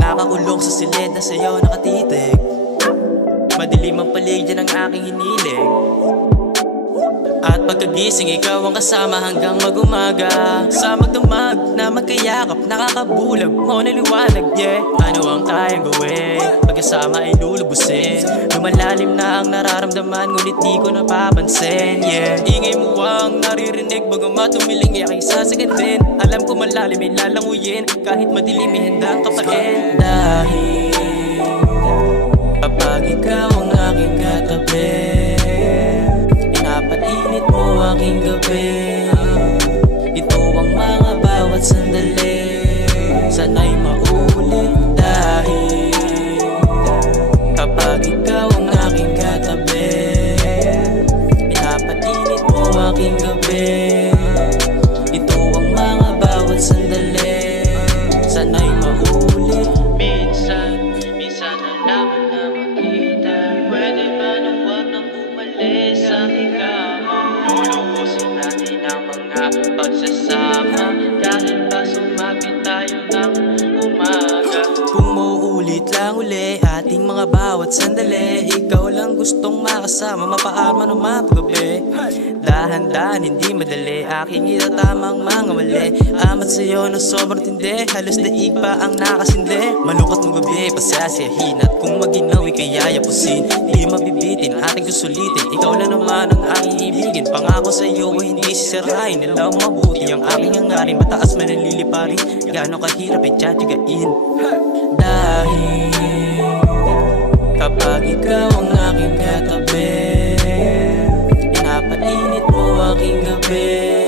Nakakulong sa silid na sa'yo nakatitig. Madilim ang paligid ng aking hiniling. At pagkagising ikaw ang kasama hanggang mag-umaga. Sa magdamag na magkayakap, nakakabulag mo na liwanag, yeah. Ano ang kayang gawin? Pagkasama ay lulubusin. Lumalalim na ang nararamdaman, ngunit di ko napapansin, yeah. Ingay mo ang naririnig, bagamat umiling aking sasagadin. Alam ko malalim ay lalanguyin, kahit madilim ay handang kapain. Dahil kapag ikaw ang aking katabi, pinapainit mo aking gabi. Ito ang mga bawat sandali, sana'y maulit. Dahil kapag ikaw ang aking katabi, pinapainit mo aking gabi. Ito ang mga bawat sandali, sana'y maulit. Minsan na naman na makita, pwede ba nang huwag nang umalis sa aking kama? Lulubusin natin ang mga pagsasama, dahil ba sumapit tayo ng umaga. Kung mauulit lang uli ating mga bawat sandali, ikaw lang gustong makasama, mapaaman o mapagabi. Dahan-dahan hindi madali, aking itatamang mga mali. Amat sa'yo na sobrang tindi, halos daig pa ang nakasindi. Malungkot ng gabi, pasasyahin, at kung maginaw ika'y yayapusin. Di mabibitin, ating susulitin, ikaw lang naman ang aking ibigin. Pangako sa'yo ay hindi sisirain, alam mabuti ang aking hangarin. Mataas man naliliparin, gano'ng kahirap ay tiyatigain. Dahil kapag ikaw ang aking katabi, pinapainit mo aking gabi.